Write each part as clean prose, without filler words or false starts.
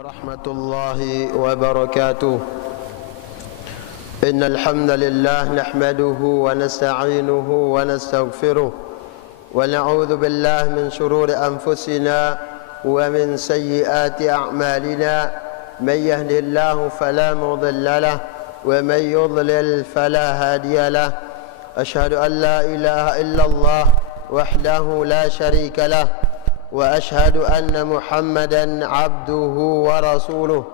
ورحمة الله وبركاته. إن الحمد لله نحمده ونستعينه ونستغفره ونعوذ بالله من شرور أنفسنا ومن سيئات أعمالنا. من يهده الله فلا مضل له ومن يضلل فلا هادي له. أشهد أن لا إله إلا الله وحده لا شريك له وأشهد أن محمدا عبده ورسوله.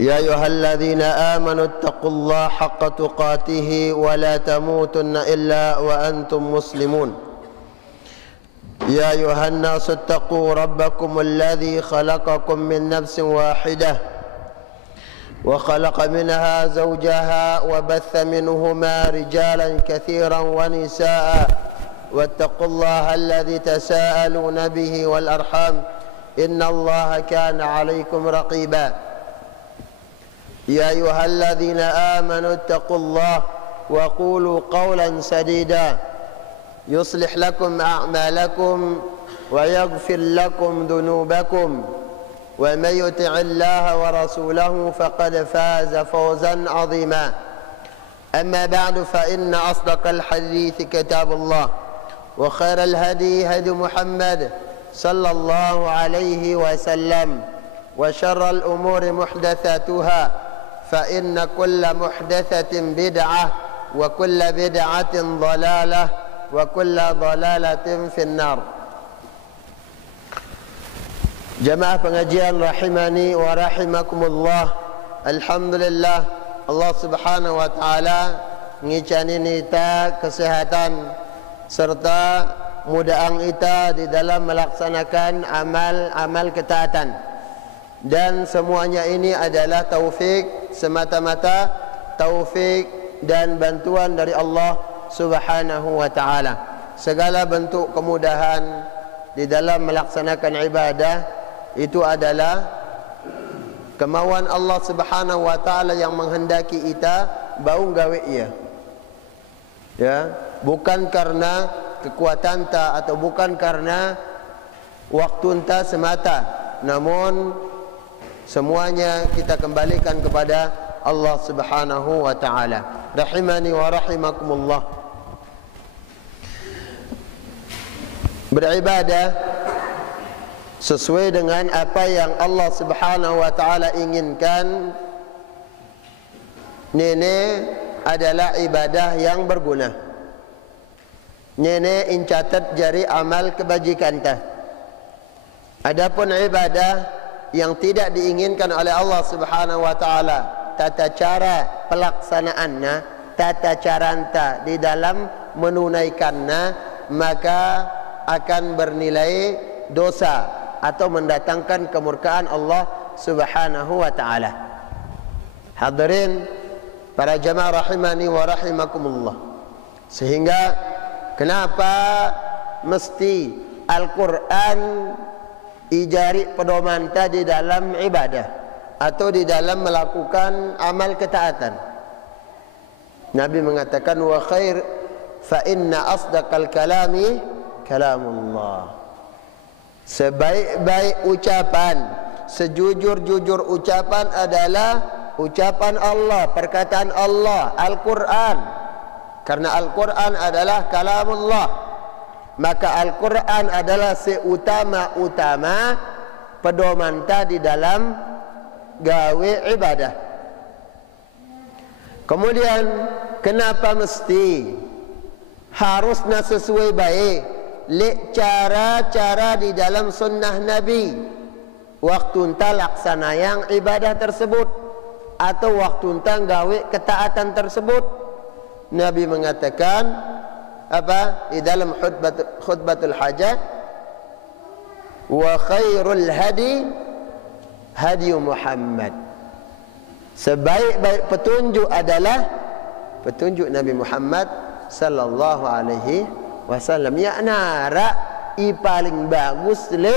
يا أيها الذين آمنوا اتقوا الله حق تقاته ولا تموتن إلا وأنتم مسلمون. يا أيها الناس اتقوا ربكم الذي خلقكم من نفس واحدة وخلق منها زوجها وبث منهما رجالا كثيرا ونساء واتقوا الله الذي تساءلون به والأرحام إن الله كان عليكم رقيبا. يا أيها الذين آمنوا اتقوا الله وقولوا قولا سديدا يصلح لكم أعمالكم ويغفر لكم ذنوبكم ومن يطع الله ورسوله فقد فاز فوزا عظيما. أما بعد فإن أصدق الحديث كتاب الله وخير الهدي هدي محمد صلى الله عليه وسلم وشر الأمور محدثاتها فإن كل محدثة بدعة وكل بدعة ضلالة وكل ضلالة في النار. Jamaah pengajian rahimani wa rahimakumullah. Alhamdulillah Allah Subhanahu wa taala ngicani nita kesehatan serta mudahan ita di dalam melaksanakan amal-amal ketaatan. Dan semuanya ini adalah taufik, semata-mata taufik dan bantuan dari Allah Subhanahu wa taala. Segala bentuk kemudahan di dalam melaksanakan ibadah itu adalah kemauan Allah Subhanahu wa taala yang menghendaki kita bau gawe ia. Ya, bukan karena kekuatan ta atau bukan karena waktu ta semata, namun semuanya kita kembalikan kepada Allah Subhanahu wa taala. Rahimani wa rahimakumullah. Beribadah sesuai dengan apa yang Allah Subhanahu wa taala inginkan nene adalah ibadah yang berguna. Nene incatat jari amal kebajikan ta. Adapun ibadah yang tidak diinginkan oleh Allah Subhanahu wa taala, tata cara pelaksanaannya, tata caranta di dalam menunaikannya, maka akan bernilai dosa atau mendatangkan kemurkaan Allah Subhanahu wa taala. Hadirin para jamaah rahimani wa rahimakumullah. Sehingga kenapa mesti Al-Qur'an ijari pedoman di dalam ibadah atau di dalam melakukan amal ketaatan? Nabi mengatakan wa khair fa inna asdaqal kalami kalamullah. Sebaik-baik ucapan, sejujur-jujur ucapan adalah ucapan Allah, perkataan Allah, Al-Quran. Karena Al-Quran adalah kalamullah, maka Al-Quran adalah seutama-utama pedoman di dalam gawe ibadah. Kemudian kenapa mesti harusnya sesuai baik cara-cara di dalam sunnah Nabi waktu entah laksana yang ibadah tersebut atau waktu entah gawe ketaatan tersebut. Nabi mengatakan apa di dalam khutbatul hajat, wa khairul hadi hadi Muhammad. Sebaik-baik petunjuk adalah petunjuk Nabi Muhammad sallallahu alaihi wasallam. Ya nara i paling bagus le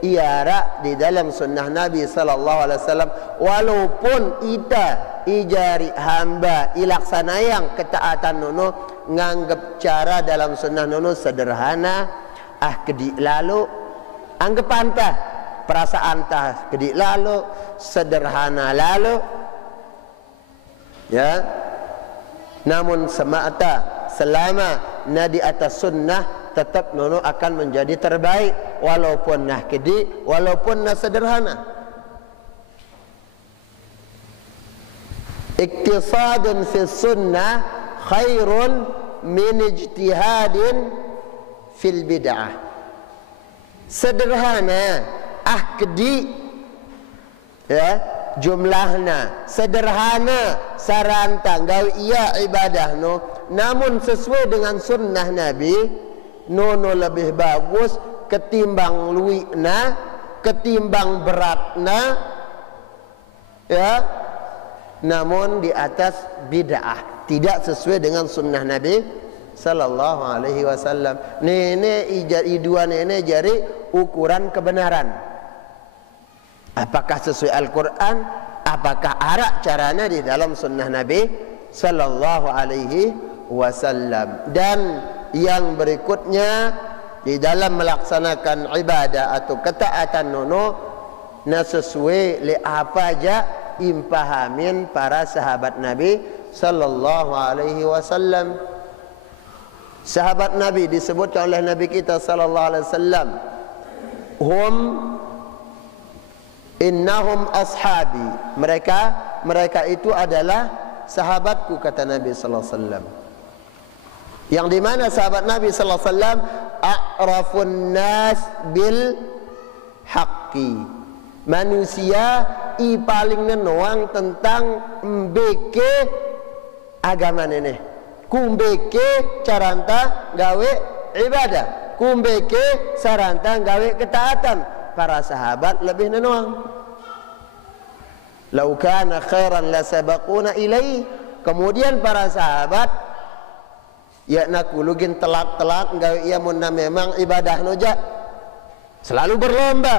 iara di dalam sunnah Nabi sallallahu alaihi wasallam, walaupun ita ijari hamba ilaksana yang ketaatan nono nganggap cara dalam sunnah nono sederhana, kedi lalu anggap antah perasaan tah kedik lalu, sederhana lalu, ya. Namun semata selama na di atas sunnah, tetap nono akan menjadi terbaik, walaupun nah kedik, walaupun nah sederhana. Iktisadun fi sunnah khairun min ijtihadin fil bid'ah. Sederhana kedik, ya, jumlahna sederhana, sarantang gawe iya ibadah no, namun sesuai dengan sunnah Nabi nono lebih bagus ketimbang luikna, ketimbang beratna, ya, namun di atas bid'ah, tidak sesuai dengan sunnah Nabi sallallahu alaihi wasallam. Nenek dua nenek jari ukuran kebenaran. Apakah sesuai Al-Quran? Apakah arak caranya di dalam sunnah Nabi sallallahu alaihi wasallam? Dan yang berikutnya, di dalam melaksanakan ibadah atau ketaatan nono, na sesuai le apa aja impahamin para sahabat Nabi sallallahu alaihi wasallam. Sahabat Nabi disebutkan oleh Nabi kita sallallahu alaihi wasallam, innahum ashabi, mereka itu adalah sahabatku, kata Nabi sallallahu alaihi wasallam. Yang di mana sahabat Nabi sallallahu alaihi wasallam a'rafun nas bil haqqi, manusia i paling nenoang tentang mbeke agama nene. Kumbeke caranta gawe ibadah, kumbeke saranta gawe ketaatan. Para sahabat lebih nenoang. Lau kana khairan la sabaquna ilaih. Kemudian para sahabat ya nakulugin telat-telat gawe ia munna memang ibadah noja, selalu berlomba.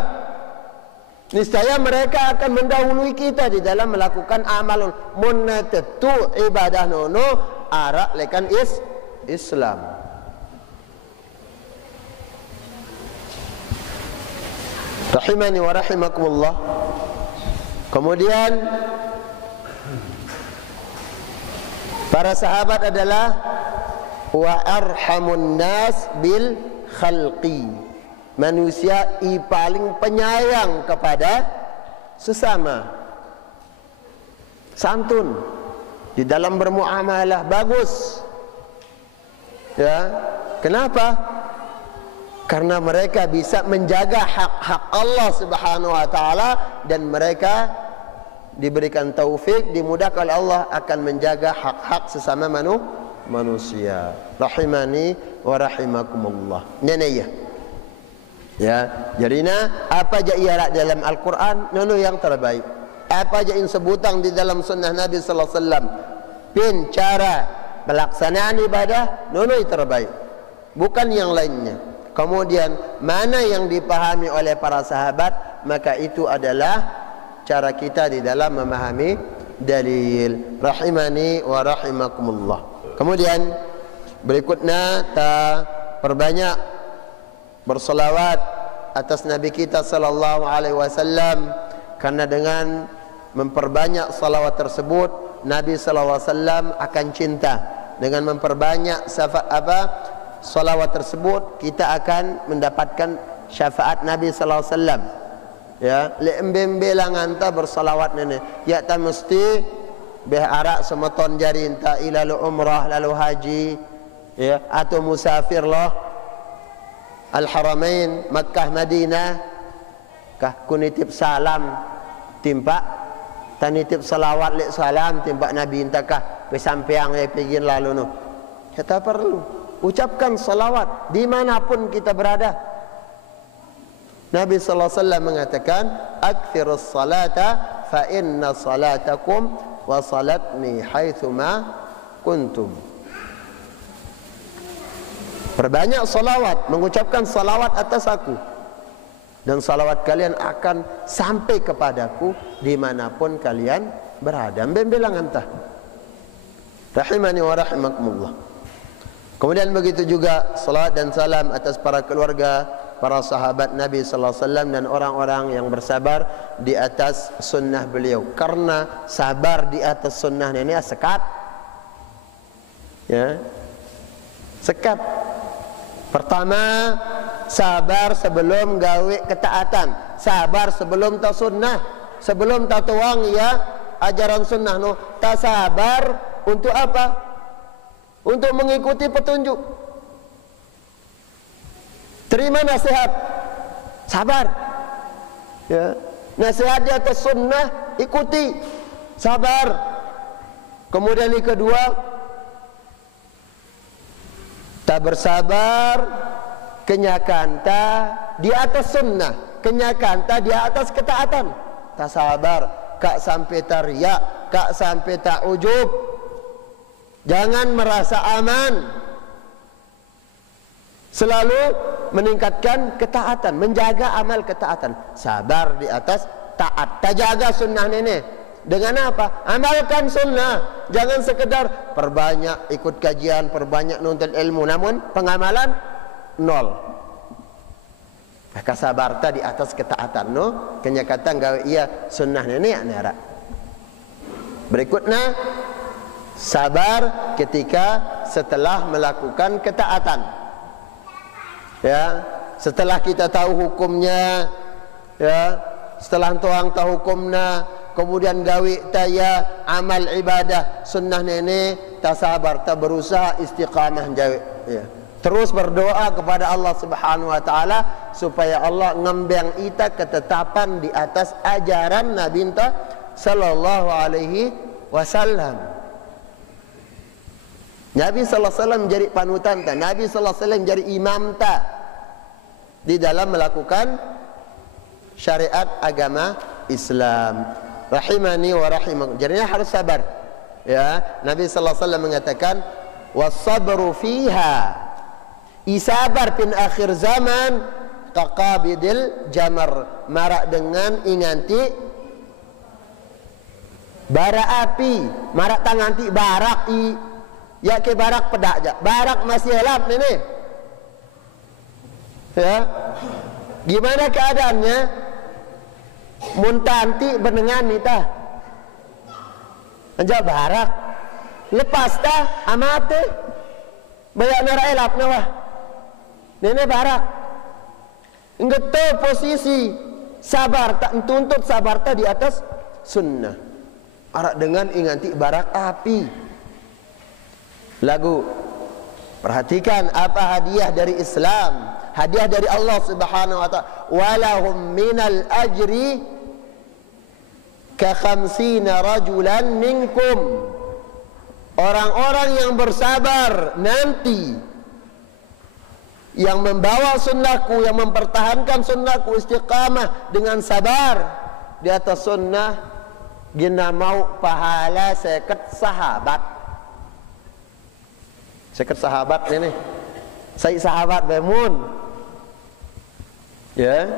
Niscaya mereka akan mendahului kita di dalam melakukan amalun. Munna tentu ibadah nono arak lekan Islam. Rahimani wa rahimakumullah. Kemudian para sahabat adalah wa arhamun nas bil khalqi, manusia i paling penyayang kepada sesama, santun di dalam bermuamalah, bagus, ya. Kenapa? Karena mereka bisa menjaga hak-hak Allah Subhanahu wa taala, dan mereka diberikan taufik, dimudahkan oleh Allah akan menjaga hak-hak sesama manusia. Rahimani wa rahimakumullah. Nenaya. Ya, jadinya apa aja ialah dalam Al-Qur'an nono yang terbaik. Apa aja yang sebutan di dalam sunnah Nabi sallallahu alaihi wasallam, pin cara pelaksanaan ibadah nono yang terbaik, bukan yang lainnya. Kemudian mana yang dipahami oleh para sahabat, maka itu adalah cara kita di dalam memahami dalil. Rahimani wa rahimakumullah. Kemudian berikutnya ta perbanyak bersolawat atas Nabi kita sallallahu alaihi wasallam, karena dengan memperbanyak salawat tersebut Nabi sallallahu alaihi wasallam akan cinta. Dengan memperbanyak salawat tersebut kita akan mendapatkan syafaat Nabi sallallahu alaihi wasallam. Ya, le embembelangan ta bersalawat nene. Ya ta mesti beh arak semeton jari enta ilalu umrah lalu haji, ya, atau musafir loh Al-Haramain Makkah Madinah kah kunitip salam timpak tanitip salawat lek salam timpak Nabi entakah pesampeang yang pegin lalu no. Kita perlu ucapkan salawat dimanapun kita berada. Nabi sallallahu alaihi wasallam mengatakan, akthirus salata fa inna salatakum wa salatni haitsuma kuntum. Perbanyak salawat, mengucapkan salawat atas aku, dan salawat kalian akan sampai kepadaku dimanapun kalian berada. Membelang entah. Rahimani wa rahimakumullah. Kemudian begitu juga salawat dan salam atas para keluarga para sahabat Nabi sallallahu alaihi wasallam dan orang-orang yang bersabar di atas sunnah beliau. Karena sabar di atas sunnah ini sekat. Ya. Sekat. Pertama, sabar sebelum gawe ketaatan, sabar sebelum tahu sunnah, sebelum tahu tuang ya ajaran sunnah no. Tak sabar untuk apa? Untuk mengikuti petunjuk. Terima nasihat, sabar. Ya, nasihat di atas sunnah ikuti, sabar. Kemudian yang kedua, tak bersabar kenyakan tak di atas sunnah, kenyakan tak di atas ketaatan. Tak sabar, kak sampai teriak, kak sampai tak ujub. Jangan merasa aman. Selalu meningkatkan ketaatan, menjaga amal ketaatan. Sabar di atas taat, tak jaga sunnah ini. Dengan apa? Amalkan sunnah. Jangan sekedar perbanyak ikut kajian, perbanyak nuntut ilmu, namun pengamalan nol. Maka sabar di atas ketaatan no. Kenyakatan gawe iya sunnah ini nara. Berikutnya sabar ketika setelah melakukan ketaatan. Ya, setelah kita tahu hukumnya, ya, setelah tuang tahu hukumnya, kemudian gawe taya amal ibadah sunnah nene, tak sabar, tak berusaha istiqamah jawe. Ya. Terus berdoa kepada Allah Subhanahu wa taala supaya Allah ngembang ita ketetapan di atas ajaran Nabi sallallahu alaihi wasallam. Nabi sallallahu alaihi wasallam menjadi panutan ta, Nabi sallallahu alaihi wasallam menjadi imam ta di dalam melakukan syariat agama Islam. Rahimani wa rahimakum. Jadi harus sabar. Ya, Nabi sallallahu alaihi wasallam mengatakan was-sabru fiha. Isabar pin akhir zaman kaqabidil jamar. Marak dengan inganti bara api, marak tanganti barak i ya ke barak pedak aja. Barak masih helap ini. Ya. Gimana keadaannya? Muntanti benengan nita. Anjak barak. Lepas tah amate. Banyak nara elap nawah. Nene barak. Enggeto posisi sabar tak tuntut sabar tak di atas sunnah. Arak dengan inganti barak api. Lagu. Perhatikan apa hadiah dari Islam. Hadiah dari Allah Subhanahu wa ta'ala. Walahum minal ajri ka khamsina rajulan minkum. Orang-orang yang bersabar nanti, yang membawa sunnahku, yang mempertahankan sunnahku istiqamah dengan sabar di atas sunnah, gina mau pahala seket sahabat. Seket sahabat ini. Saya sahabat bemun. Ya,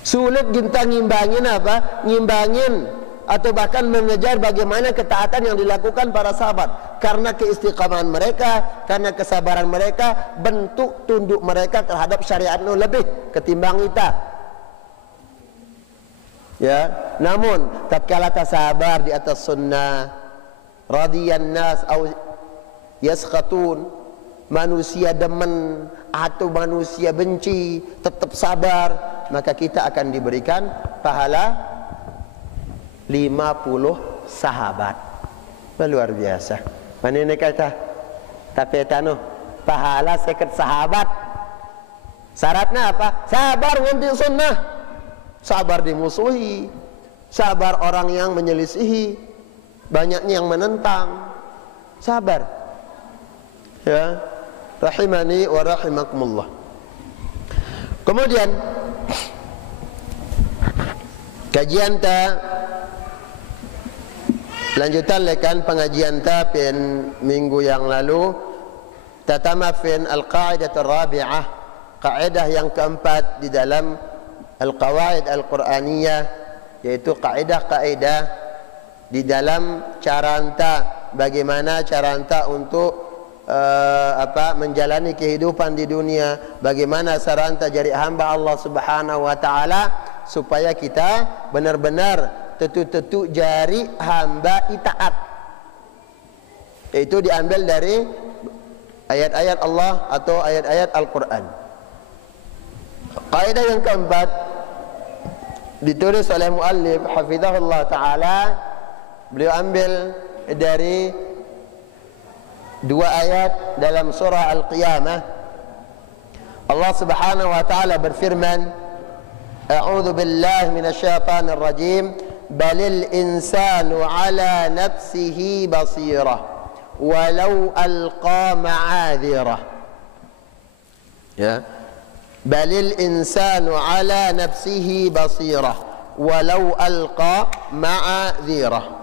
sulit kita ngimbangin apa? Ngimbangin atau bahkan mengejar bagaimana ketaatan yang dilakukan para sahabat. Karena keistiqamahan mereka, karena kesabaran mereka, bentuk tunduk mereka terhadap syariat itu lebih ketimbang kita. Ya, namun tatkala sabar di atas sunnah, radiyan nas au yaskhatun, manusia demen atau manusia benci, tetap sabar, maka kita akan diberikan pahala 50 sahabat. Luar biasa. Mana ini kata? Tapi tanu pahala seket sahabat. Syaratnya apa? Sabar nganti sunnah. Sabar dimusuhi. Sabar orang yang menyelisihi. Banyaknya yang menentang. Sabar. Ya. Rahimani wa rahimakumullah. Kemudian kajian ta lanjutan lekan pengajian ta pen minggu yang lalu tatama fin al-qaidah ar-rabi'ah, kaidah yang keempat di dalam al-qawaid al-Qur'aniyah, yaitu kaidah-kaidah di dalam cara anta, bagaimana cara anta untuk menjalani kehidupan di dunia, bagaimana saranta jadi hamba Allah Subhanahu wa taala, supaya kita benar-benar tetu-tetu jari hamba itaat. Itu diambil dari ayat-ayat Allah atau ayat-ayat Al-Quran. Kaidah yang keempat ditulis oleh muallif hafizahullah taala, beliau ambil dari dua ayat dalam surah Al-Qiyamah. Allah Subhanahu wa taala berfirman, A'udzu billahi minasyaitonir rajim, balil insanu ala nafsihi basirah walau alqa ma'adhirah. Ya. Balil insanu ala nafsihi basirah walau alqa ma'adhirah.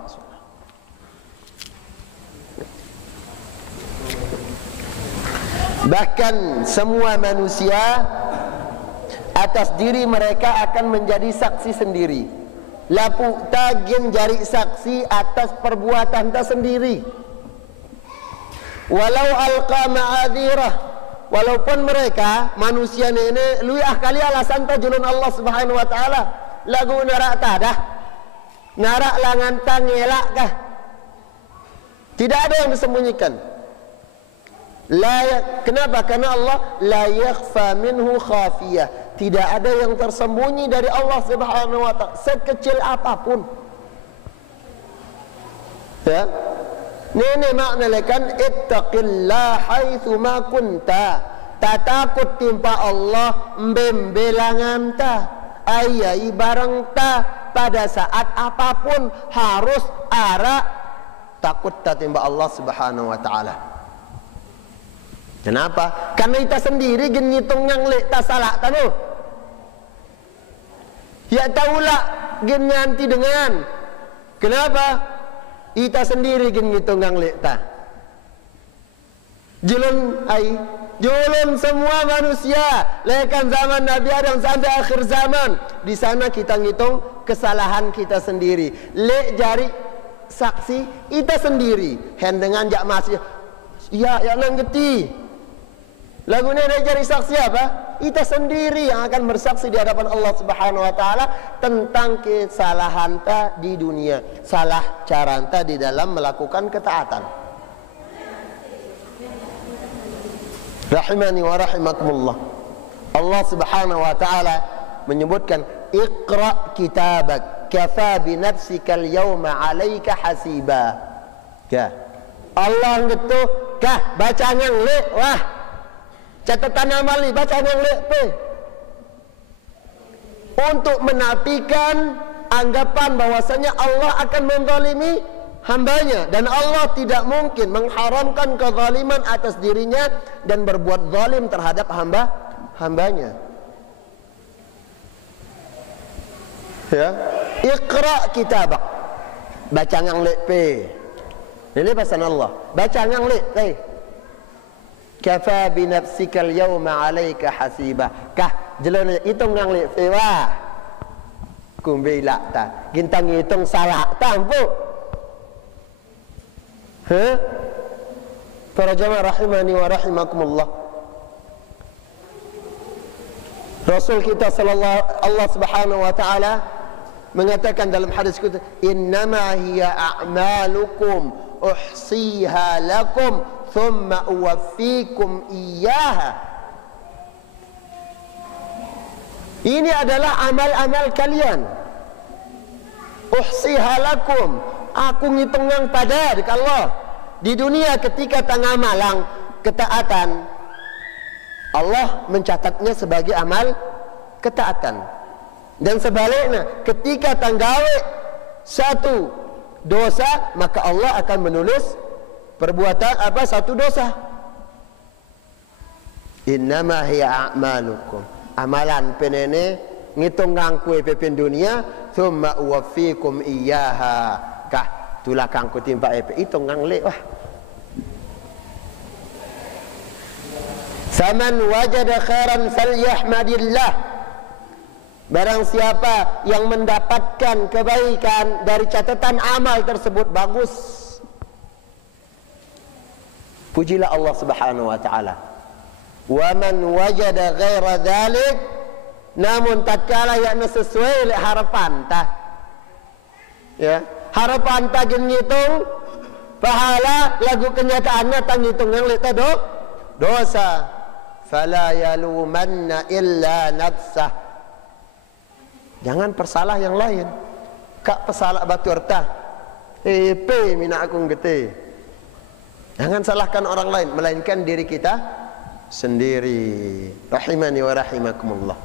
Bahkan semua manusia atas diri mereka akan menjadi saksi sendiri. Lapu tagin jari saksi atas perbuatan ta sendiri. Walau alqa ma'adhirah, walaupun mereka manusia ini luah kali alasan ta julun Allah Subhanahu wa taala. Lagu narak tadah. Narak langan tangelak kah? Tidak ada yang disembunyikan. Kenapa? Karena Allah la yakhfa minhu khafiyah. Tidak ada yang tersembunyi dari Allah Subhanahu wa taala, sekecil apapun. Ya. Ini makna lekan ittaqillah haitsu ma kunta. Tak takut timpa Allah mbembelangan ta, ayai barang ta pada saat apapun harus arah takut ta timpa Allah Subhanahu wa taala. Kenapa? Karena kita sendiri gen ngitung yang lek tak salah tanu. Ya tahulah gen nganti dengan. Kenapa? Kita sendiri gen ngitung yang lek tak. Julun semua manusia, lekan zaman Nabi Adam sampai akhir zaman. Di sana kita ngitung kesalahan kita sendiri. Lek jari saksi kita sendiri. Hen dengan jak masih ya nang geti. Lagu ini ada jari saksi apa? Kita sendiri yang akan bersaksi di hadapan Allah Subhanahu wa taala tentang kesalahan ta di dunia, salah cara ta di dalam melakukan ketaatan. Rahimani wa rahimakumullah. Allah Subhanahu wa taala menyebutkan, Iqra kitabak kafa bi nafsika al-yawma 'alaika hasiba. Ya. Allah gitu kah baca ngang le wah. Catatan amal ni baca ngang le pe. Untuk menafikan anggapan bahwasanya Allah akan menzalimi hambanya, dan Allah tidak mungkin mengharamkan kezaliman atas dirinya dan berbuat zalim terhadap hambanya. Ya, Iqra kitabak, baca ngang le pe. Ini pesan Allah, baca ngang le pe. Kafa bi nafsika al-yawma 'alaika hasiba. Kah jelon hitung ngang le pe wah. Kumbe lak ta, gintang hitung salah tampu. Para jamaah rahimani wa rahimakumullah. Rasul kita sallallahu Allah Subhanahu wa taala mengatakan dalam hadis qudsi, innama hiya a'malukum uhsiha lakum thumma uwaffikum iyyaha. Ini adalah amal-amal kalian. Uhsiha lakum, aku ngitung yang pada dekat Allah. Di dunia ketika tengah malang ketaatan, Allah mencatatnya sebagai amal ketaatan. Dan sebaliknya, ketika tanggawe satu dosa, maka Allah akan menulis perbuatan satu dosa. Innama hiya a'malukum, amalan penene ngitung ngangkue pepin dunia, thumma uwaffikum iyyaha. Kah tulakang ku timpa hitung ngang le wah. Faman wajada khairan falyahmadillah. Barang siapa yang mendapatkan kebaikan dari catatan amal tersebut bagus, Pujilah Allah Subhanahu wa taala. Wa man wajada ghaira dzalik, namun tatkala yang sesuai le harapan tah. Ya, harapan tah ngitung pahala lagu kenyataannya tah ngitung yang le dosa. Fala yalumanna illa nafsah. Jangan persalah yang lain. Kak pesalah batur tah. Pe mina akung gete. Jangan salahkan orang lain, melainkan diri kita sendiri. Rahimani wa rahimakumullah.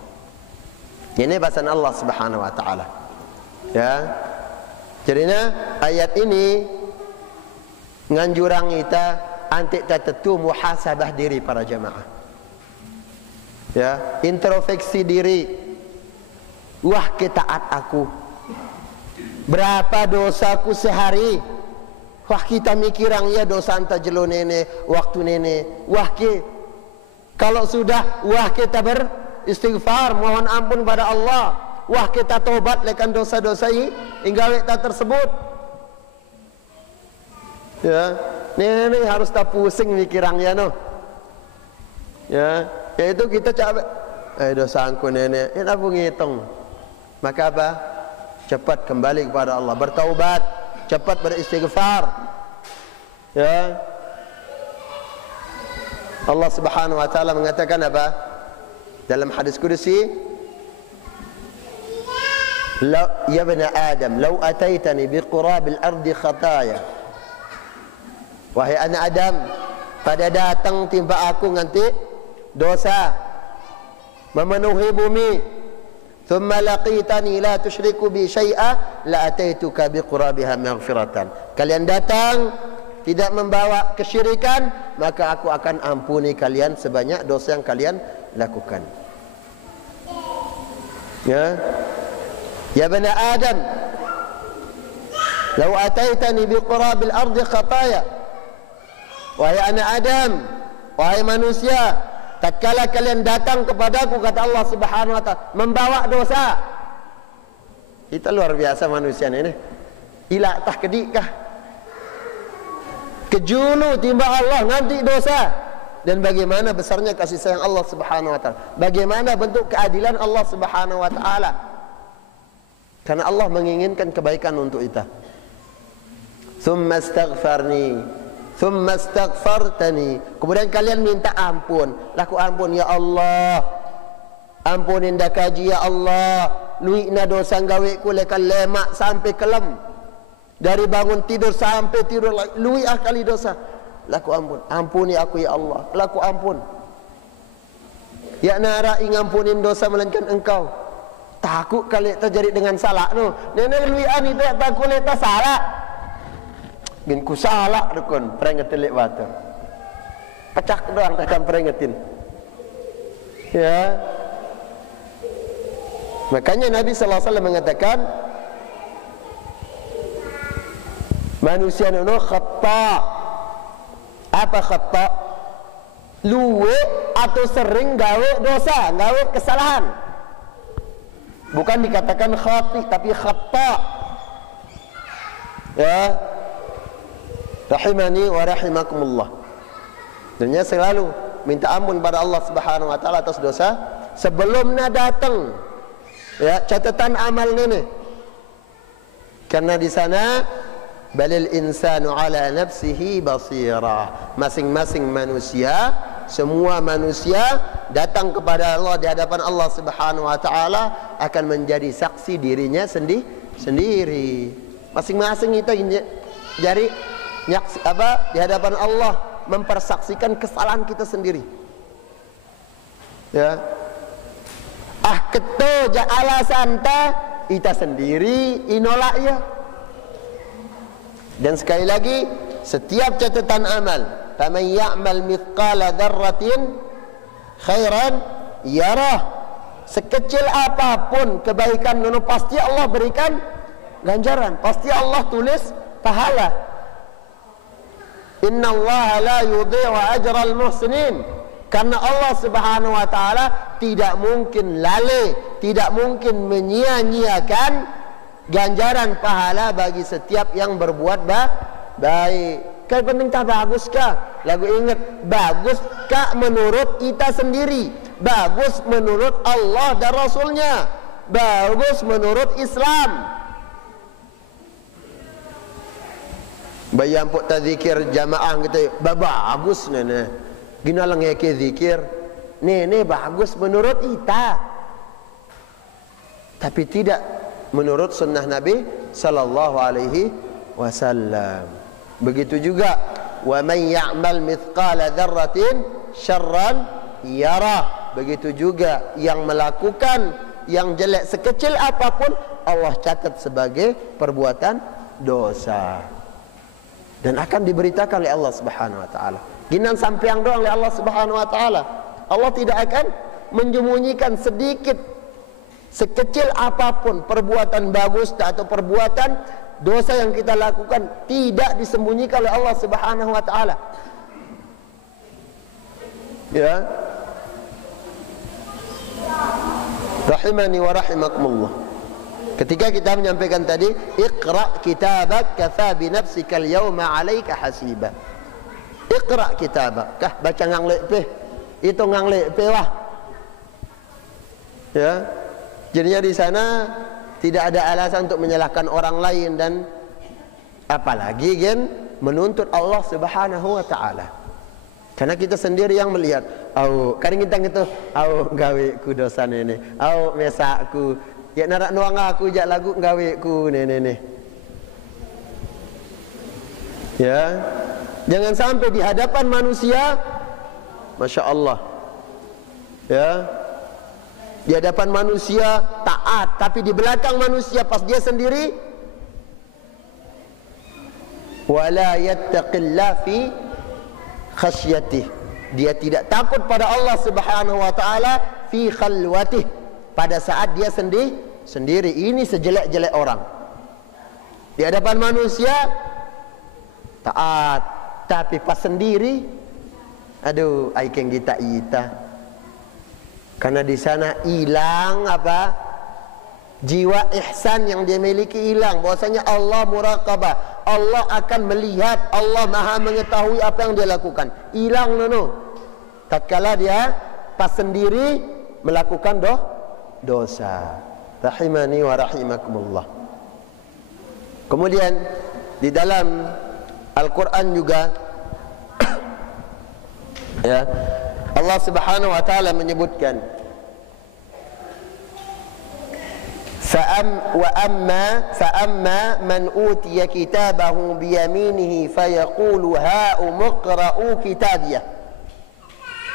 Ini bahasan Allah Subhanahu wa taala. Ya. Jadinya ayat ini nganjurang kita antik tetu muhasabah diri para jamaah. Ya, introspeksi diri. Wah, ketaat aku. Berapa dosaku sehari? Wah, kita mikirang ya dosa anta jelo nene, waktu nene. Wah, kalau sudah, wah kita beristighfar, mohon ampun pada Allah. Wah, kita tobat lekan dosa-dosa ini hingga kita tersebut. Ya, nene harus tak pusing mikirangnya no. Ya, yaitu kita capek. Dosa aku nene, ini aku ngitung. Maka apa? Cepat kembali kepada Allah, bertaubat, cepat beristighfar. Ya. Allah Subhanahu wa taala mengatakan apa? Dalam hadis qudsi, ya bani Adam, law ataitani biqurabil ardi khataya. Wahai anak Adam, pada datang timpa aku nanti dosa memenuhi bumi. Thumma laqitani la tusyriku bi syai'a la ataituka biqurabiha maghfiratan. Kalian datang tidak membawa kesyirikan, maka aku akan ampuni kalian sebanyak dosa yang kalian lakukan. Ya. Ya bani Adam, law ataitani biqurabil ardi khataya. Wahai anak Adam, wahai manusia, tatkala kalian datang kepadaku, kata Allah Subhanahu wa taala, membawa dosa. Kita luar biasa manusia ini. Ila tah kedikah? Kejulu timba Allah nanti dosa. Dan bagaimana besarnya kasih sayang Allah Subhanahu wa taala. Bagaimana bentuk keadilan Allah Subhanahu wa taala. Karena Allah menginginkan kebaikan untuk kita. Tsumma astaghfarni, thumma astaghfartani. Kemudian kalian minta ampun. Laku ampun ya Allah. Ampunin dah kaji ya Allah. Luikna dosa gawe ku lekan lemak sampai kelem. Dari bangun tidur sampai tidur luik kali dosa. Laku ampun. Ampuni aku ya Allah. Laku ampun. Ya nara ingampunin dosa melainkan engkau. Takut kali terjadi dengan salah no. Nenek luian itu takut leta salah. Bin ku salah dukun peringetin lek water. Pecak doang takkan peringetin. Ya. Makanya Nabi sallallahu alaihi wasallam mengatakan manusia nono khata. Apa khata? Luwe atau sering gawe dosa, gawe kesalahan. Bukan dikatakan khati tapi khata. Ya. Rahimani wa rahimakumullah. Dunia selalu minta ampun pada Allah Subhanahu wa taala atas dosa sebelumnya datang. Ya, catatan amal ini. Karena di sana balil insanu ala nafsihi basira. Masing-masing manusia, semua manusia datang kepada Allah di hadapan Allah Subhanahu wa taala akan menjadi saksi dirinya sendiri. Masing-masing kita jadi di hadapan Allah mempersaksikan kesalahan kita sendiri. Ya. Keto ja alasan ta kita sendiri inolak ya. Dan sekali lagi setiap catatan amal, faman ya'mal mithqala dzarratin khairan yarah. Sekecil apapun kebaikan nono pasti Allah berikan ganjaran, pasti Allah tulis pahala. Inna Allah la yudhi'u ajral muhsinin. Karena Allah Subhanahu wa taala tidak mungkin lalai, tidak mungkin menyia-nyiakan ganjaran pahala bagi setiap yang berbuat baik. Kan penting tak bagus kah? Lagu ingat, bagus kah menurut kita sendiri? Bagus menurut Allah dan Rasulnya? Bagus menurut Islam? Bayang pok tak zikir jamaah kita, bagus nene. Gina lang ke zikir, nene bagus menurut kita, tapi tidak menurut sunnah Nabi sallallahu alaihi wasallam. Begitu juga, wa man ya'mal mithqala dzarratin syarran yarah. Begitu juga yang melakukan yang jelek sekecil apapun Allah catat sebagai perbuatan dosa dan akan diberitakan oleh Allah Subhanahu wa taala. Ginan sampeang doang oleh Allah Subhanahu wa taala. Allah tidak akan menyembunyikan sedikit sekecil apapun perbuatan bagus atau perbuatan dosa yang kita lakukan, tidak disembunyikan oleh Allah Subhanahu wa taala. Ya. Rahimani wa rahimakumullah. Ketika kita menyampaikan tadi, iqra kitabak kafa bi nafsika al-yawma 'alaika hasiba. Iqra kitabak, kah baca nganglek pe. Itu nganglek pe wah. Ya. Jadinya di sana tidak ada alasan untuk menyalahkan orang lain dan apalagi kan menuntut Allah Subhanahu wa taala. Karena kita sendiri yang melihat, au kadang kita gitu, au gawe ku dosa nene, au mesak ku, ya narak nuang aku jak lagu gawe ku nene. Ya. Jangan sampai di hadapan manusia, Masya Allah, ya, di hadapan manusia taat, tapi di belakang manusia pas dia sendiri, wala yattaqillah fi khasyatih, dia tidak takut pada Allah Subhanahu wa taala fi khalwatih, pada saat dia sendiri. Ini sejelek-jelek orang di hadapan manusia taat, tapi pas sendiri, aduh, aikeng kita. Karena di sana hilang apa? Jiwa ihsan yang dia miliki hilang. Bahwasanya Allah muraqabah, Allah akan melihat, Allah Maha mengetahui apa yang dia lakukan. Hilang nono. Tatkala dia pas sendiri melakukan dosa. Rahimani wa rahimakumullah. Kemudian di dalam Al-Quran juga ya, Allah Subhanahu wa taala menyebutkan فأما من أوتي كتابه بيمينه فيقول هاؤم اقرءوا كتابيه.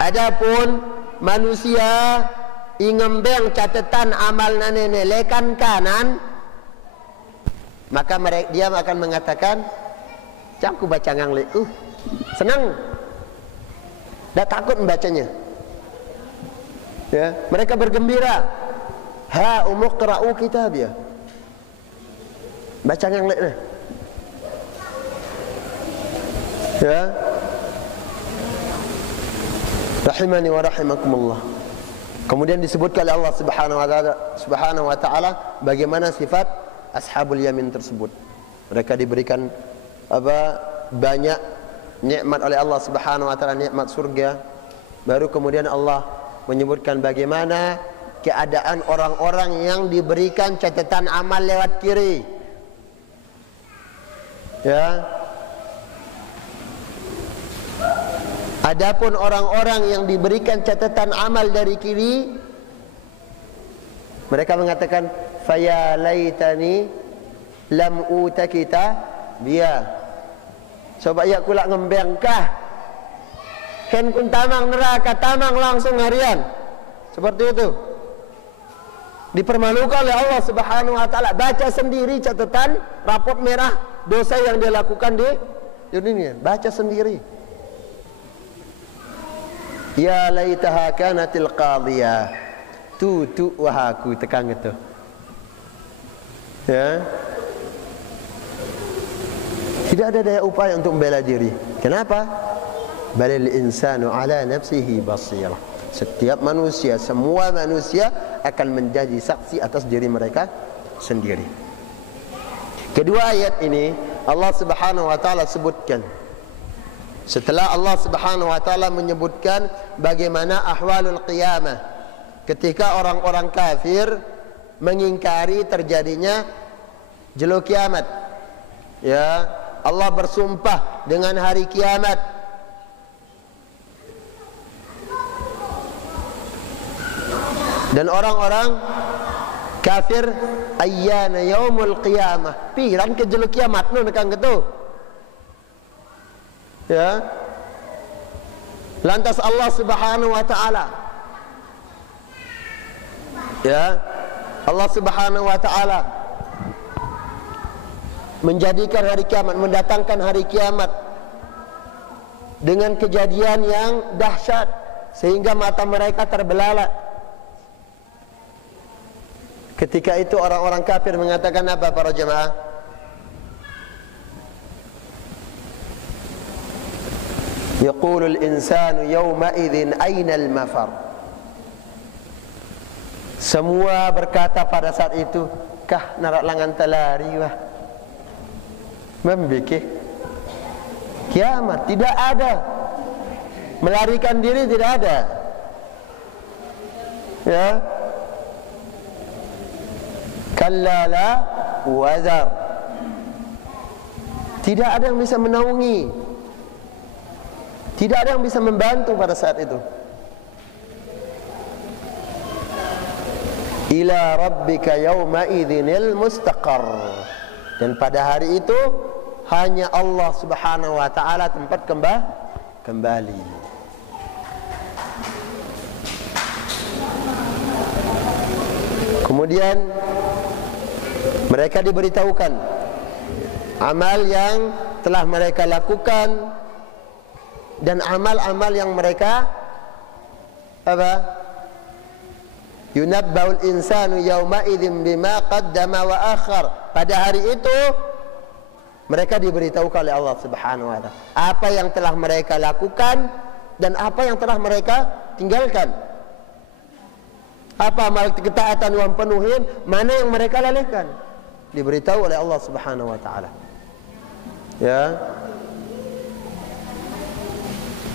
Adapun manusia ingembeng catatan amal nane lekan kanan, maka dia akan mengatakan, "Cangku baca nganglek, senang." Dah takut membacanya. Ya, mereka bergembira. Ha umuqra'u kitabiyah. Baca ngangleknya. Ya. Rahimani wa rahimakumullah. Kemudian disebutkan oleh Allah Subhanahu wa taala bagaimana sifat ashabul yamin tersebut. Mereka diberikan banyak nikmat oleh Allah Subhanahu wa taala, nikmat surga. Baru kemudian Allah menyebutkan bagaimana keadaan orang-orang yang diberikan catatan amal lewat kiri. Ya. Adapun orang-orang yang diberikan catatan amal dari kiri, mereka mengatakan, "Faya laitani lam uta kitabiyah." Coba ya kulak ngembengkah ken kun tamang neraka, tamang langsung harian. Seperti itu. Dipermalukan oleh Allah Subhanahu wa taala. Baca sendiri catatan rapot merah dosa yang dia lakukan di dunia. Baca sendiri. Ya laitaha kanatil qadhiyah. Tu wahaku tekan itu. Ya. Tidak ada daya upaya untuk membela diri. Kenapa? Balil insanu ala nafsihi basirah. Setiap manusia, semua manusia akan menjadi saksi atas diri mereka sendiri. Kedua ayat ini Allah Subhanahu wa taala sebutkan Setelah Allah Subhanahu wa taala menyebutkan bagaimana ahwalul qiyamah, ketika orang-orang kafir mengingkari terjadinya jelu kiamat. Ya, Allah bersumpah dengan hari kiamat. Dan orang-orang kafir ayyana yaumul qiyamah, piran ke jelu kiamat nu nekang gitu. Ya. Lantas Allah Subhanahu wa taala, ya, Allah Subhanahu wa taala menjadikan hari kiamat, mendatangkan hari kiamat dengan kejadian yang dahsyat sehingga mata mereka terbelalak. Ketika itu orang-orang kafir mengatakan apa para jemaah? Yaqulul insanu yawma idzin ainal mafar. Semua berkata pada saat itu, kah narak langan talari wah. Membike kiamat tidak ada. Melarikan diri tidak ada. Ya. Kalla la wazar. Tidak ada yang bisa menaungi. Tidak ada yang bisa membantu pada saat itu. Ila rabbika yawma idzinil mustaqar. Dan pada hari itu hanya Allah Subhanahu wa taala tempat kembali. Kemudian mereka diberitahukan amal yang telah mereka lakukan dan amal-amal yang mereka apa? Yunabbaul insanu yawma idzin bima qaddama wa akhar. Pada hari itu mereka diberitahukan oleh Allah Subhanahu wa taala apa yang telah mereka lakukan dan apa yang telah mereka tinggalkan. Apa amal ketaatan yang penuhin, mana yang mereka lalaikan. Diberitahu oleh Allah Subhanahu wa taala. Ya.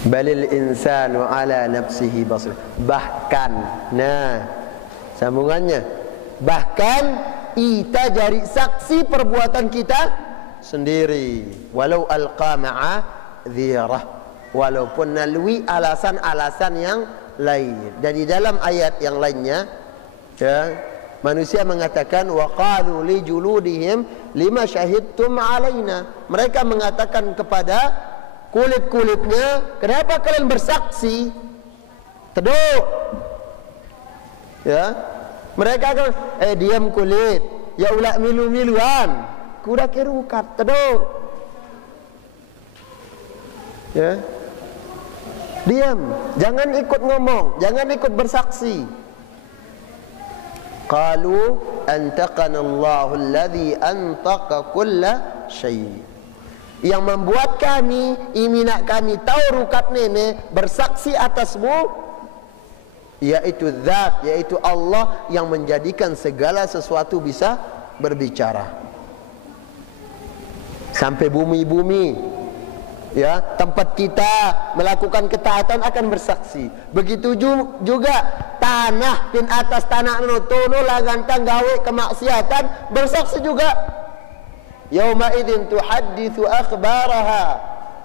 Balil insanu ala nafsihi basir. Bahkan, nah, sambungannya, bahkan kita jadi saksi perbuatan kita sendiri. Walau alqa ma'adhirah, walaupun nalui alasan-alasan yang lain. Dan di dalam ayat yang lainnya, ya, manusia mengatakan wa qalu li juludihim lima syahidtum alaina. Mereka mengatakan kepada kulit-kulitnya, kenapa kalian bersaksi? Teduk. Ya. Mereka akan diam kulit. Ya ulah milu-miluan. Kuda kerukat, teduk. Ya. Diam, jangan ikut ngomong, jangan ikut bersaksi. Qalu antaqana Allahu alladhi antaqa kulla syai'. Yang membuat kami, iminak kami tahu rukat nenek bersaksi atasmu, yaitu zat, yaitu Allah yang menjadikan segala sesuatu bisa berbicara. Sampai bumi-bumi, ya, tempat kita melakukan ketaatan akan bersaksi. Begitu juga tanah pin atas tanah nutono lagantang gawe kemaksiatan bersaksi juga. Yauma idzin tuhadditsu akhbaraha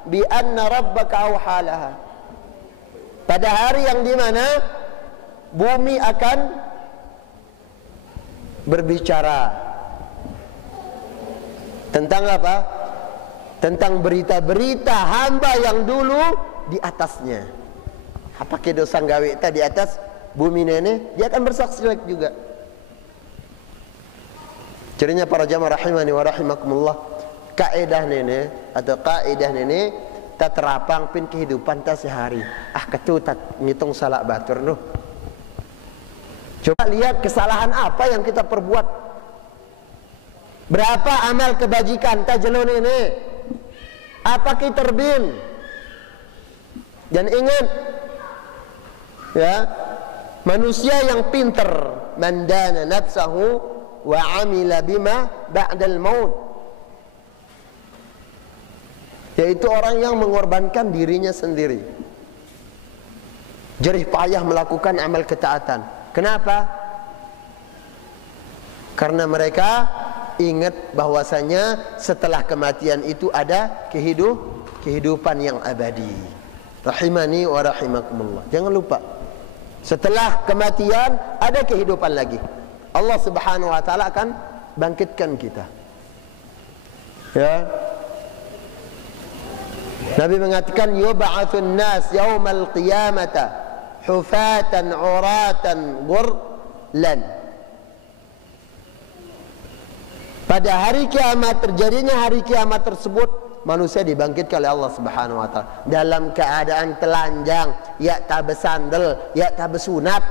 bi anna rabbaka awhalaha. Pada hari yang di mana bumi akan berbicara tentang apa? Tentang berita-berita hamba yang dulu di atasnya. Apa ke dosa gawe tadi di atas bumi nenek, dia akan bersaksi juga. Cirinya para jamaah rahimani wa rahimakumullah, kaidah nenek atau kaidah nenek tak terapang pin kehidupan ta sehari. Ketu tak ngitung salah batur noh. Coba lihat kesalahan apa yang kita perbuat. Berapa amal kebajikan ta jelo nenek? Apa kita terbin? Dan ingat, ya, manusia yang pintar, mandana nafsahu wa amila bima ba'dal maut. yaitu orang yang mengorbankan dirinya sendiri, jerih payah melakukan amal ketaatan. Kenapa? Karena mereka ingat bahwasanya setelah kematian itu ada kehidupan yang abadi. Rahimani wa rahimakumullah. Jangan lupa, setelah kematian ada kehidupan lagi. Allah Subhanahu wa taala akan bangkitkan kita. Ya. Nabi mengatakan yub'atsun nas yaumal qiyamata hufatan uratan ghurlan. Pada hari kiamat, terjadinya hari kiamat tersebut, manusia dibangkitkan oleh Allah Subhanahu wa taala dalam keadaan telanjang, ya tak bersandal, ya tak bersunat.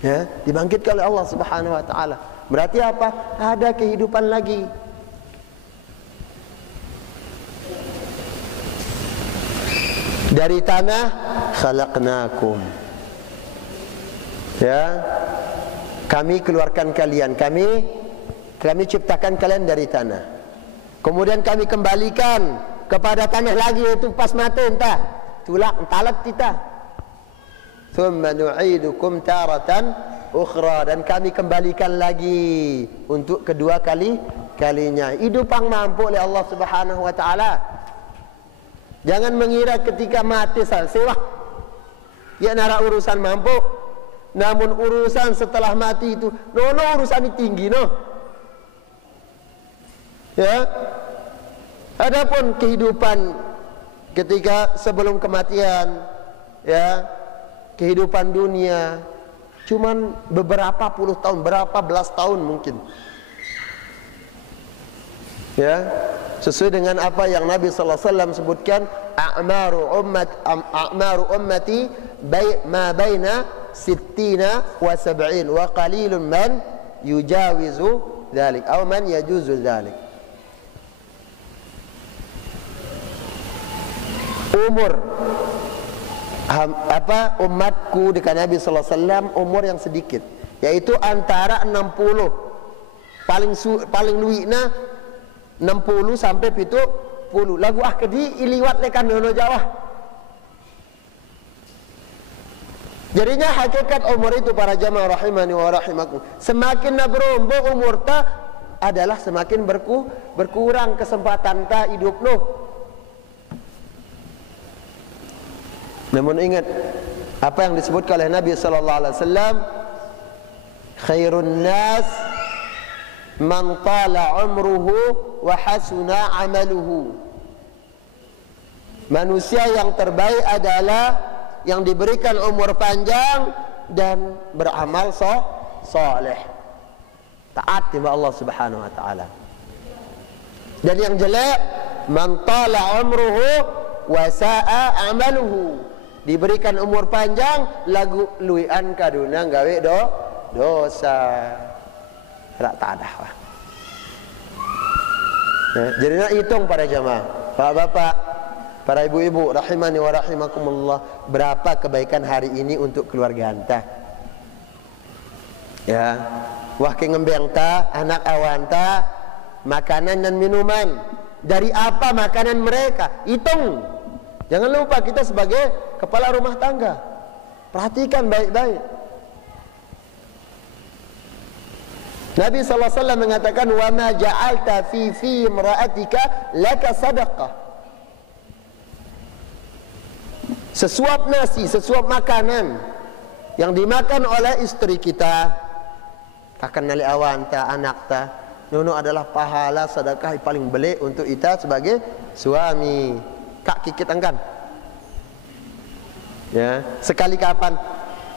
Ya, dibangkitkan oleh Allah Subhanahu wa taala. Berarti apa? Ada kehidupan lagi. Dari tanah khalaqnakum. Ya. Kami keluarkan kalian, kami ciptakan kalian dari tanah. Kemudian kami kembalikan kepada tanah lagi, itu pas mati entah tulak talat kita. Thumma nu'idukum taratan ukhra, dan kami kembalikan lagi untuk kedua kalinya. Hidup yang mampu oleh Allah Subhanahu wa taala. Jangan mengira ketika mati sewa ya nara urusan mampu. Namun urusan setelah mati itu urusan ini tinggi ya. Adapun kehidupan ketika sebelum kematian, ya, kehidupan dunia cuman beberapa puluh tahun, berapa belas tahun mungkin. Ya, sesuai dengan apa yang Nabi sallallahu alaihi wasallam sebutkan, a'maru ummati ma baina sittina wa sab'in wa qalilun man yujawizu dzalik aw man yajuzu dzalik. Umur umatku dekat Nabi sallallahu alaihi wasallam umur yang sedikit, yaitu antara 60 paling luikna 60 sampai 70. Lagu kedi iliwat lekan nono Jawa. Jadinya hakikat umur itu para jamaah rahimani wa rahimakum, semakin berumur umur ta adalah semakin berkurang kesempatan ta hidup lo. Namun ingat apa yang disebutkan oleh Nabi sallallahu alaihi wasallam, khairun nas man tala umruhu wa hasuna amaluhu. Manusia yang terbaik adalah yang diberikan umur panjang dan beramal soleh, taat kepada Allah Subhanahu wa taala. Dan yang jelek, man tala umruhu wa sa'a amaluhu, diberikan umur panjang lagu luian kaduna gawe dosa. Tak ada lah. Ya, jadi nak hitung para jamaah, bapak-bapak, para ibu-ibu rahimani wa rahimakumullah, berapa kebaikan hari ini untuk keluarga anta. Ya, wah ke ngembeng ta, anak awanta, makanan dan minuman. Dari apa makanan mereka? Hitung. Jangan lupa kita sebagai kepala rumah tangga, perhatikan baik-baik. Nabi sallallahu alaihi wasallam mengatakan, wa ma ja'alta fi imra'atika laka sadaqah. Sesuap nasi, sesuap makanan yang dimakan oleh istri kita, kakak nali awanta, anak ta, nono adalah pahala sedekah paling belik untuk kita sebagai suami. Kak kikit angkan. Ya, sekali kapan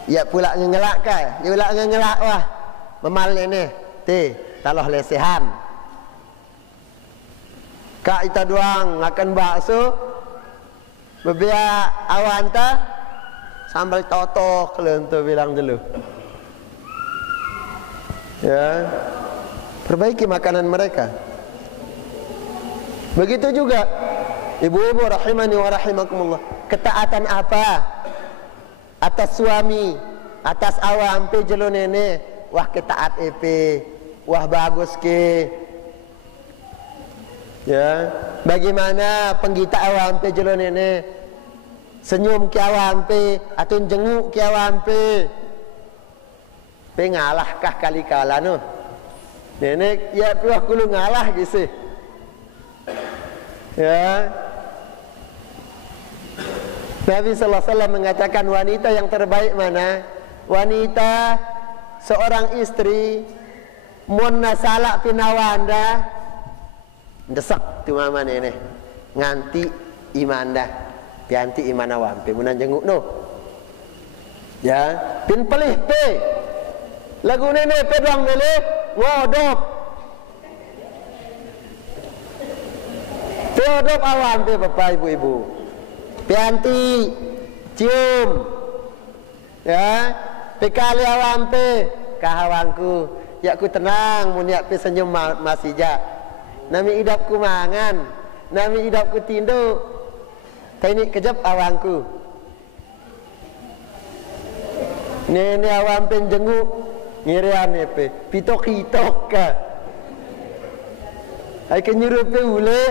ya pula ngelak ka, ya pula ngelak wah. Memal ini taloh lesehan. Kak ita doang makan bakso, bebia awanta sambal totok lentu bilang dulu. Ya, perbaiki makanan mereka. Begitu juga ibu-ibu rahimani wa rahimakumullah, ketaatan apa atas suami, atas awam pe jelo nenek, wah ketaat EP, wah bagus ke. Ya, bagaimana penggita awam pe jelo nene senyum ke awam pe atau jenguk ke awam pe ngalahkah kali kala no nene ya pi aku lu ngalah gitu ya. Nabi sallallahu alaihi wasallam mengatakan wanita yang terbaik mana? Wanita seorang istri mun nasalak pinawanda desak tu mama nene nganti imanda pianti imana wampe munan jenguk no ya pin pelih pe lagu nene pedang mele ngodop teodop awam pe bapak ibu-ibu pianti cium ya pekali awam pe kahawangku ya ku tenang mun ya pe senyum masih ja nami idapku mangan, nami idapku tinduk. Teknik kejap awangku. Nene awam pen jenguk, ngirian pe, pitok-pitok ka. Ai kenyurup pe ule.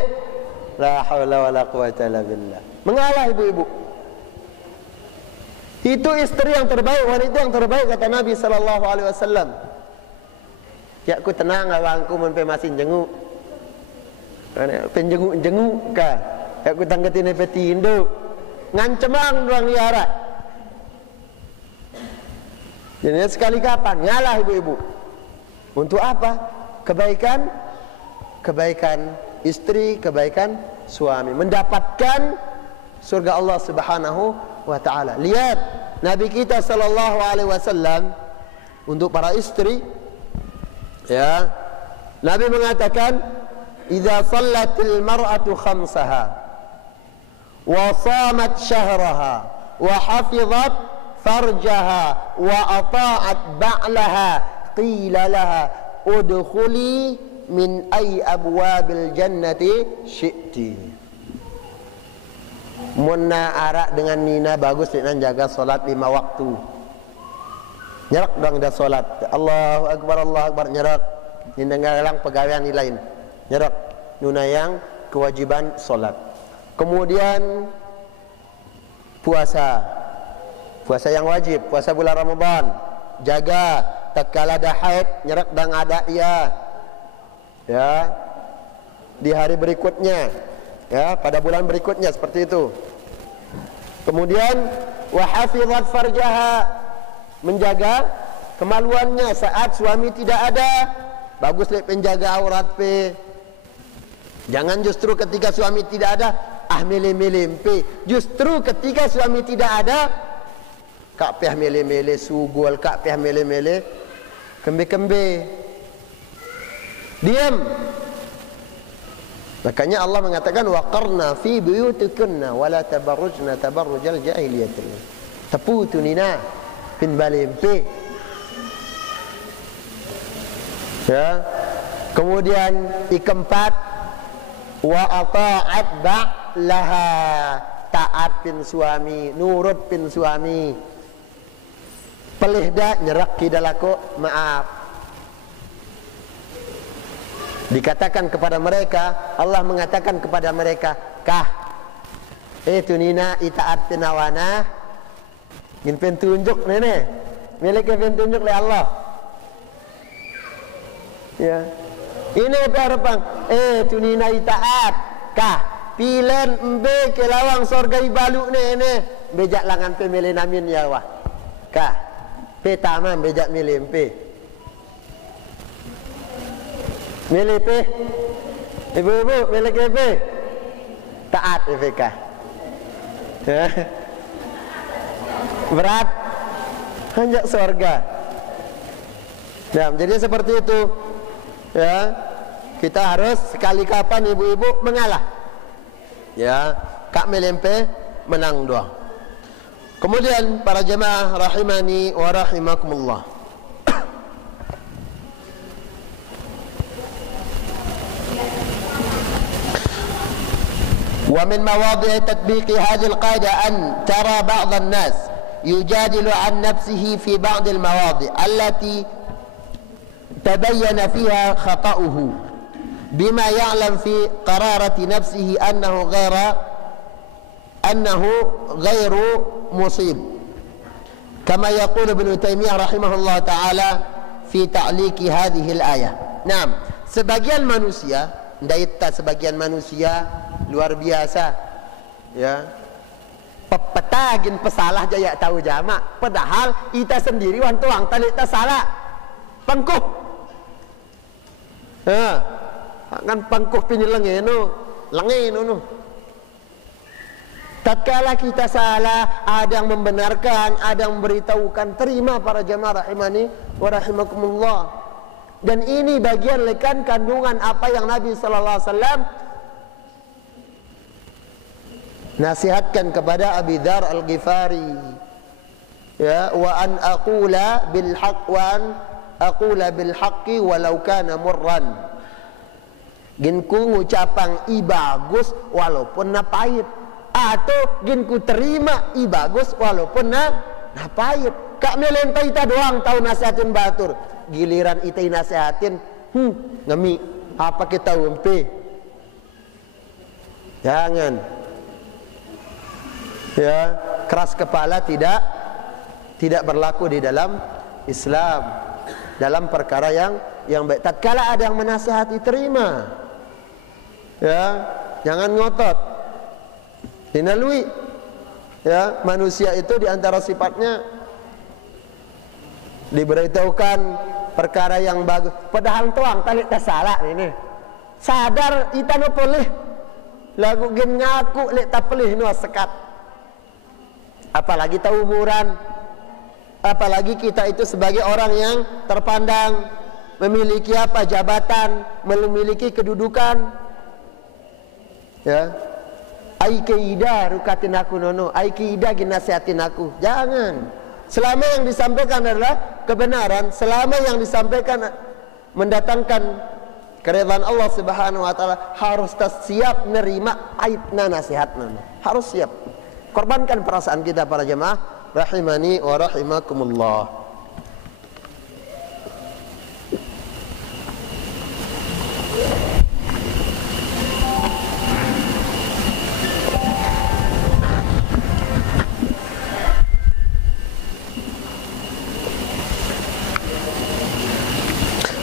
La haula wala quwata illa billah. Mengalah ibu-ibu. Itu istri yang terbaik, wanita yang terbaik kata Nabi sallallahu alaihi wasallam. Ya ku tenang awangku mun pe masih jenguk. Penjenguk-jenguk ka aku tanggatin peti induk ngancemang doang liarat. Jadi sekali kapan ngalah ibu-ibu untuk apa? Kebaikan istri, kebaikan suami, mendapatkan surga Allah Subhanahu wa taala. Lihat Nabi kita sallallahu alaihi wasallam untuk para istri ya. Nabi mengatakan إذا صلت المرأة خمسها وصامت شهرها وحفظت فرجها وأطاعت بعلها قيل لها ادخلي من أي أبواب الجنة شئت. Munna arak dengan Nina bagus dengan jaga solat 5 waktu. Nyerak dong dah solat. Allahu Akbar nyerak. Nina ngalang pegawaian lain. Nyerak nunayang kewajiban solat. Kemudian puasa yang wajib, puasa bulan Ramadan, jaga tatkala ada haid nyerak dan ada ya di hari berikutnya ya, pada bulan berikutnya seperti itu. Kemudian wa hafizat farjaha, menjaga kemaluannya saat suami tidak ada. Bagus lek penjaga aurat pe. Jangan justru ketika suami tidak ada mele-mele empe. Justru ketika suami tidak ada kak peh mele-mele sugul, kak peh mele-mele kembe-kembe. Diam. Makanya Allah mengatakan waqarna fi buyutikunna wala tabarrujna tabarrujal jahiliyatil. Tepu tu nina pin bale empe. Ya. Kemudian keempat wa ata'at ba'laha, taat pin suami, nurut pin suami. Pelih dak nyerak kidalako maaf. Dikatakan kepada mereka, Allah mengatakan kepada mereka, kah itu nina itaat pinawana ingin pentunjuk nene milik pentunjuk oleh Allah ya. Ini harapan tu nina itaat kah pilen embe ke lawang sorga ibaluk nene bejak langan pe mele namin ya wah kah pe taman bejak mele empe mele pe ibu-ibu mele ke pe taat efekah berat hanjak sorga. Nah, jadi seperti itu ya, kita harus sekali kapan ibu-ibu mengalah ya, kak melempe menang doa. Kemudian para jemaah rahimani wa rahimakumullah, wa min mawadhi' tatbiq hadhihi al-qaida an tara ba'd an-nas yujadilu an nafsihi fi ba'd al-mawadhi' allati tabayyana fiha khata'uhu bima ya'lam fi qararati nafsihi annahu ghairu musib, kama yaqulu Ibnu Taimiyah rahimahullah taala fi ta'liqi hadhihi al-ayah. Naam, sebagian manusia, ndaita sebagian manusia luar biasa, ya, pepetagin pesalah jaya tahu jamak, padahal ita sendiri wan tuang talik ta salah pangkuh, kan pangkuh pini lengeno no. Tatkala kita salah, ada yang membenarkan, ada yang memberitahukan, terima para jamaah rahimani wa rahimakumullah. Dan ini bagian lekan kandungan apa yang Nabi sallallahu alaihi wasallam nasihatkan kepada Abi Dzar Al-Ghifari, ya, wa an aqula bil haqqi walau kana murran. Ginku ngucapang i bagus walaupun na pahit, atau ginku terima i bagus walaupun na pahit. Kak melenta ita doang tahu nasihatin batur, giliran ita nasihatin ngemi apa kita umpe. Jangan, ya, keras kepala tidak berlaku di dalam Islam, dalam perkara yang baik. Tatkala ada yang menasihati, terima, ya, jangan ngotot. Dinalui, ya, manusia itu diantara sifatnya diberitahukan perkara yang bagus, padahal tuang talik tak salah ini. Sadar ita no pelih lagu gen ngaku lek tak pelih no sekat. Apalagi tahu umuran, apalagi kita itu sebagai orang yang terpandang, memiliki apa, jabatan, memiliki kedudukan, ya. Aikeida rukatin aku nono, aikeida ginasihatin aku. Jangan. Selama yang disampaikan adalah kebenaran, selama yang disampaikan mendatangkan keridhaan Allah Subhanahu wa taala, harus siap nerima aibna nasihatna. Harus siap. Korbankan perasaan kita para jemaah rahimani wa rahimakumullah.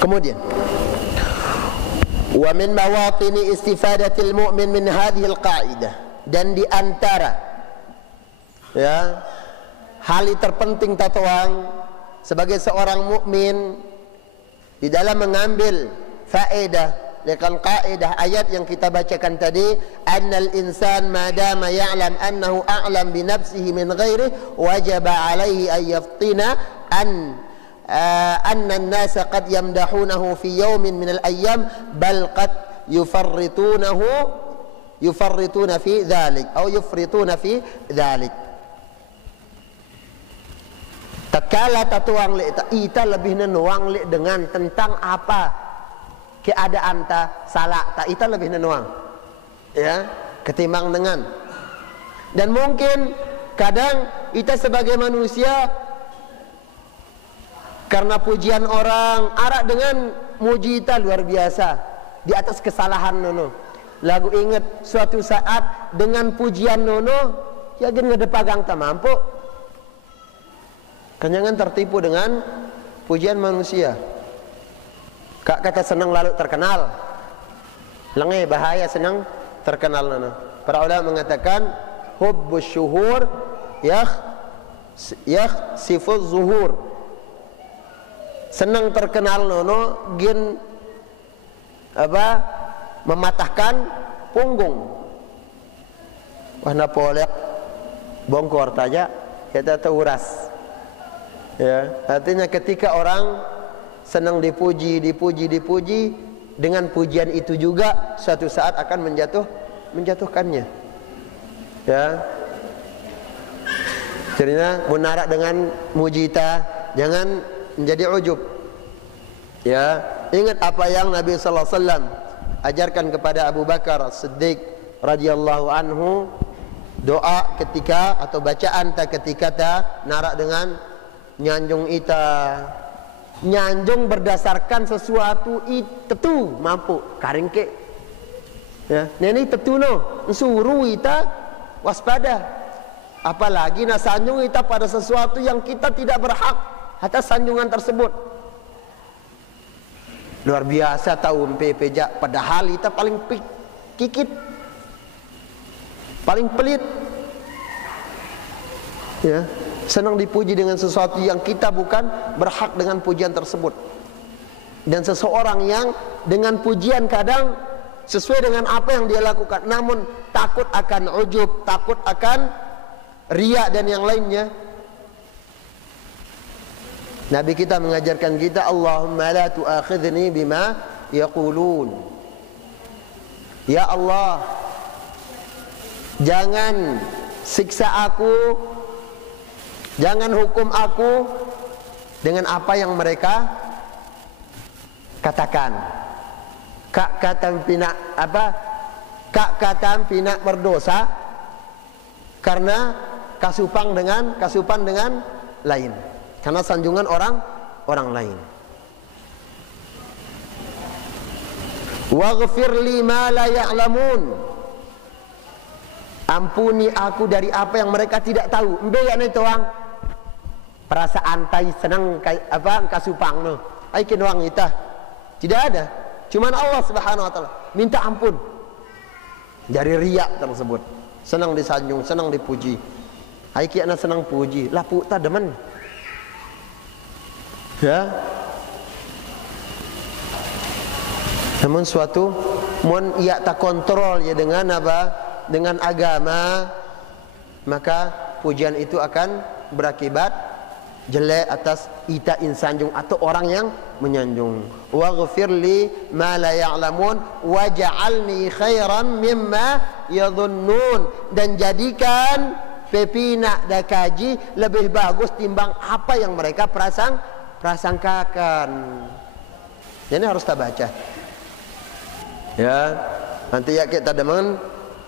Kemudian, wa min mawatini istifadatil mu'min min hadhil qa'idah, dan di antara, ya, hal terpenting tatuang sebagai seorang mukmin di dalam mengambil faedah dengan kaidah ayat yang kita bacakan tadi, annal insan madama ya'lam annahu a'lam bi nafsihi min ghairihi wajaba alaihi an yaftina anna an-nasa qad yamdahunahu fi yawmin min al-ayyam bal qad yufrituna fi dhalik atau yufrituna fi dhalik. Tatkala tatuang le ita lebih nenuang le dengan tentang apa keadaan ta salah ta ita lebih nenuang, ya, ketimbang dengan. Dan mungkin kadang ita sebagai manusia karena pujian orang arak dengan muji ita luar biasa di atas kesalahan nono. Lagu ingat suatu saat dengan pujian nono ya gen ngedepagang ta mampu. Kan jangan tertipu dengan pujian manusia. Kak kata senang lalu terkenal, lengai bahaya senang terkenal nono. Para ulama mengatakan hubbus syuhur sifuz zuhur. Senang terkenal nono gin apa mematahkan punggung. Wah napolek bongkor taja kita teruras. Ya, artinya ketika orang senang dipuji dengan pujian itu juga suatu saat akan menjatuhkannya. Ya. Jadinya munarak dengan mujita, jangan menjadi ujub. Ya, ingat apa yang Nabi sallallahu alaihi wasallam ajarkan kepada Abu Bakar As-Siddiq radhiyallahu anhu, doa ketika atau bacaan ta ketika ta narak dengan nyanjung ita nyanjung berdasarkan sesuatu itu mampu karingke ya neni tetu no suruh kita waspada, apalagi sanjung kita pada sesuatu yang kita tidak berhak atas sanjungan tersebut. Luar biasa tahu pejak, padahal kita paling kikit, paling pelit ya, senang dipuji dengan sesuatu yang kita bukan berhak dengan pujian tersebut. Dan seseorang yang dengan pujian kadang sesuai dengan apa yang dia lakukan, namun takut akan ujub, takut akan riya dan yang lainnya. Nabi kita mengajarkan kita, Allahumma la tu'akhidhni bima yaqulun. Ya Allah, jangan siksa aku, jangan hukum aku dengan apa yang mereka katakan. Kak katam pinak berdosa karena kasupan dengan lain, karena sanjungan orang lain. Waghfir li ma la ya'lamun. Ampuni aku dari apa yang mereka tidak tahu. Embe ya nih tuang. Perasaan tai senang kasupang no. Ai kinwang kita. Tidak ada. Cuman Allah Subhanahu wa taala minta ampun dari riya tersebut. Senang disanjung, senang dipuji. Ai kiana senang puji, lapu ta demen. Ya. Namun suatu mun ia tak kontrol ya dengan apa? Dengan agama, maka pujian itu akan berakibat jelek atas ita insanjung atau orang yang menyanjung. Waghfir li ma la ya'lamun waj'alni khairan mimma yadhunnun, dan jadikan pepina dakaji lebih bagus timbang apa yang mereka prasangkakan. Jadi harus kita baca. Ya, nanti ya kita demen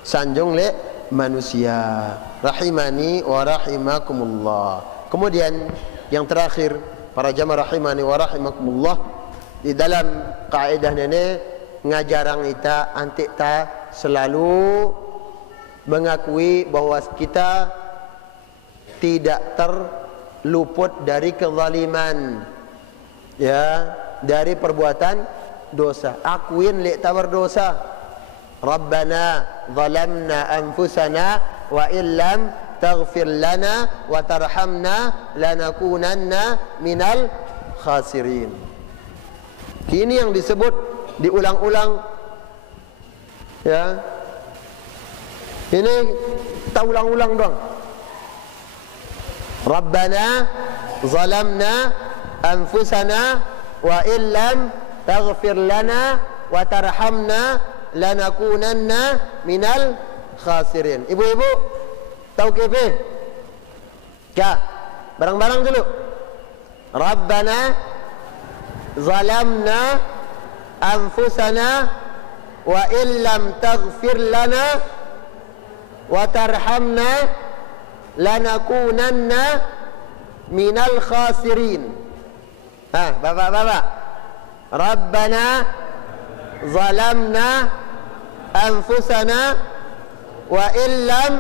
sanjung le manusia. Rahimani wa rahimakumullah. Kemudian yang terakhir, para jamaah rahimani wa rahimakumullah, di dalam kaidah nenek ngajarang kita antik ta selalu mengakui bahwa kita tidak terluput dari kezaliman, ya, dari perbuatan dosa. Akuin lek ta berdosa. Rabbana zalamna anfusana wa illam taghfir lana wa tarhamna lanakunanna minal khasirin. Ini yang disebut diulang-ulang, ya. Ini kita ulang-ulang dong. Rabbana zalamna anfusana wa illam taghfir lana wa tarhamna lanakunanna minal khasirin. Ibu-ibu tahu kepe? Ya, barang-barang dulu. Rabbana zalamna anfusana wa illam taghfir lana wa tarhamna lanakunanna minal khasirin. Bapak-bapak. Rabbana zalamna anfusana wa illam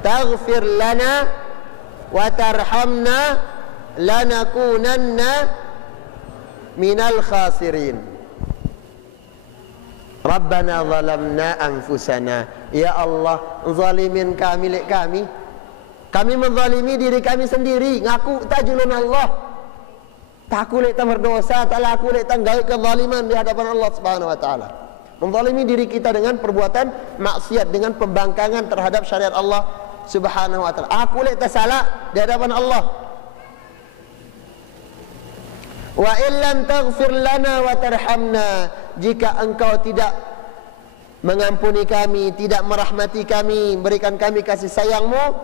taghfir lana wa tarhamna lanakunanna minal khasirin. Rabbana zalamna anfusana, ya Allah, zalimin kami lek kami. Kami menzalimi diri kami sendiri, ngaku tajulun Allah. Taku lek ta berdosa, tak laku lek ta gawe kezaliman di hadapan Allah Subhanahu wa taala. Menzalimi diri kita dengan perbuatan maksiat, dengan pembangkangan terhadap syariat Allah Subhanahu wa taala. Aku lek ta salah di hadapan Allah. Wa illam taghfir lana wa tarhamna, jika engkau tidak mengampuni kami, tidak merahmati kami, berikan kami kasih sayangmu,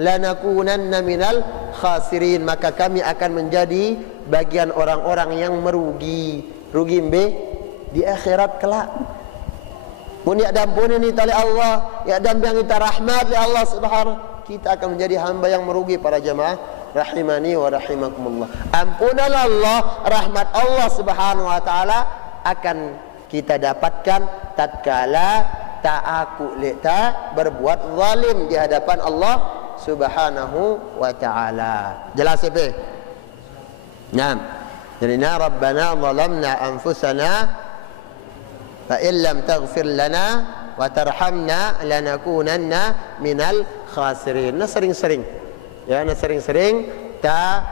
lanakunanna minal khasirin, maka kami akan menjadi bagian orang-orang yang merugi. Rugi mbe di akhirat kelak. Mun ya dampuni ni tali Allah, ya dambiang kita rahmat ya Allah Subhanahu, kita akan menjadi hamba yang merugi para jamaah rahimani wa rahimakumullah. Ampunanlah Allah, rahmat Allah Subhanahu wa taala akan kita dapatkan tatkala kita berbuat zalim di hadapan Allah Subhanahu wa taala. Jelas ya? Naam. Jadi Rabbana zalamna anfusana fa in lam taghfir lana wa tarhamna lanakunanna minal khasirin. Nah sering-sering ya, sering-sering ta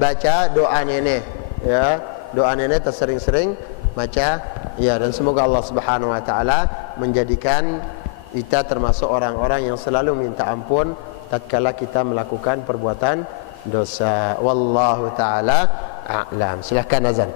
baca doa nenek ya, doa nenek ta sering-sering baca ya, dan semoga Allah Subhanahu wa taala menjadikan kita termasuk orang-orang yang selalu minta ampun tatkala kita melakukan perbuatan dosa. Wallahu taala a'lam. Silakan azan.